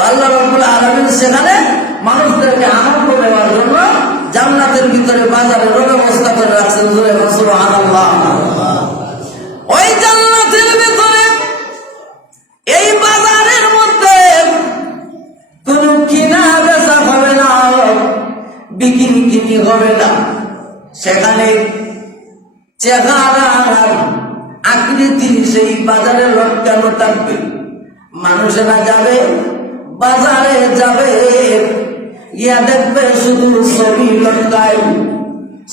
আল্লাহ রব্বুল আলমিন সেখানে মানুষদেরকে আনন্দ দেওয়ার জন্য জান্নাতের ভিতরে বাজারের ব্যবস্থা করে রাখছেন সুবহানাল্লাহ। ওই জান্নাতের ভিতরে, এই বাজারের মধ্যে কোন কিনা বেচা হবে না বিক্রি কিনি হবে না। সেখানে চেহারা আকৃতি সেই বাজারে লটকানো থাকবে। মানুষেরা যাবে বাজারে যাবে। ইয়া দেখবে শুধু ছবি লটকায়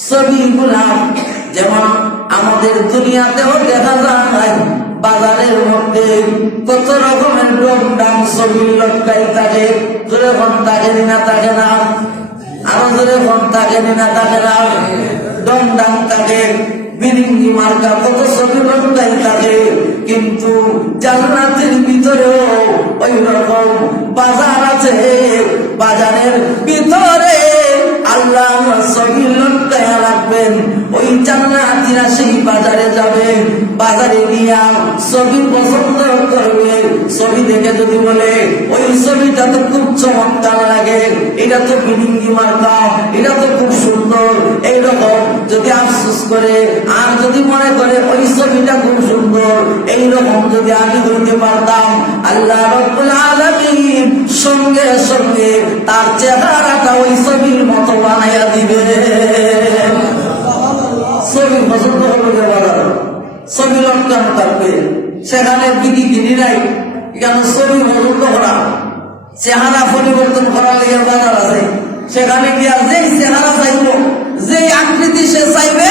ছবিগুলা যেমন আমাদের দুনিয়াতেও দেখা যায়, বাজারের মধ্যে কত রকমের ডোম ছবি লটকাই থাকে। জোরে ফোন থাকে না থাকে না। আরও জোরে ফোন থাকে না থাকে না। ডাম থাকে, বিরিঙ্গি মার্কা কত ছবি লটকাই থাকে। কিন্তু জান্নাতের ভিতরেও ওই রকম বাজার আছে। বাজারের ভিতরে আল্লাহ রাখবেন। ওই জান্নাতিরা সেই বাজারে যাবে। বাজারে গিয়া ছবি পছন্দ করবে। ছবি দেখে যদি বলে, ওই ছবিটা তো খুব চমৎকার লাগে। এটা তো বিলিঙ্গি মার্কা। এটা তো খুব সুন্দর। এইরকম যদি আফসোস করে, আর যদি মনে করে, ওই ছবিটা খুব সুন্দর এইরকম যদি আমি হইতে পারতাম, আল্লাহ রব্বুল আলামিন সঙ্গে সঙ্গে তার চেহারাটা ওই ছবির মতো বানাইয়া দিবে। ছবি পছন্দ হলো যে বাজার ছবি লটকানো থাকবে। সেখানে বিধি কিনি নাই। কেন? ছবি পছন্দ করা চেহারা পরিবর্তন করার লেগে বাজার আছে। সেখানে গিয়া যেই চেহারা চাইব, যেই আকৃতি সে চাইবে,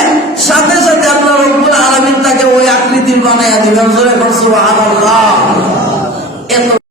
সাথে সাথে আল্লাহ রব্বুল আলামিন তাকে ওই আকৃতির বানাইয়া দিবেন জোরে করছ আল্লাহ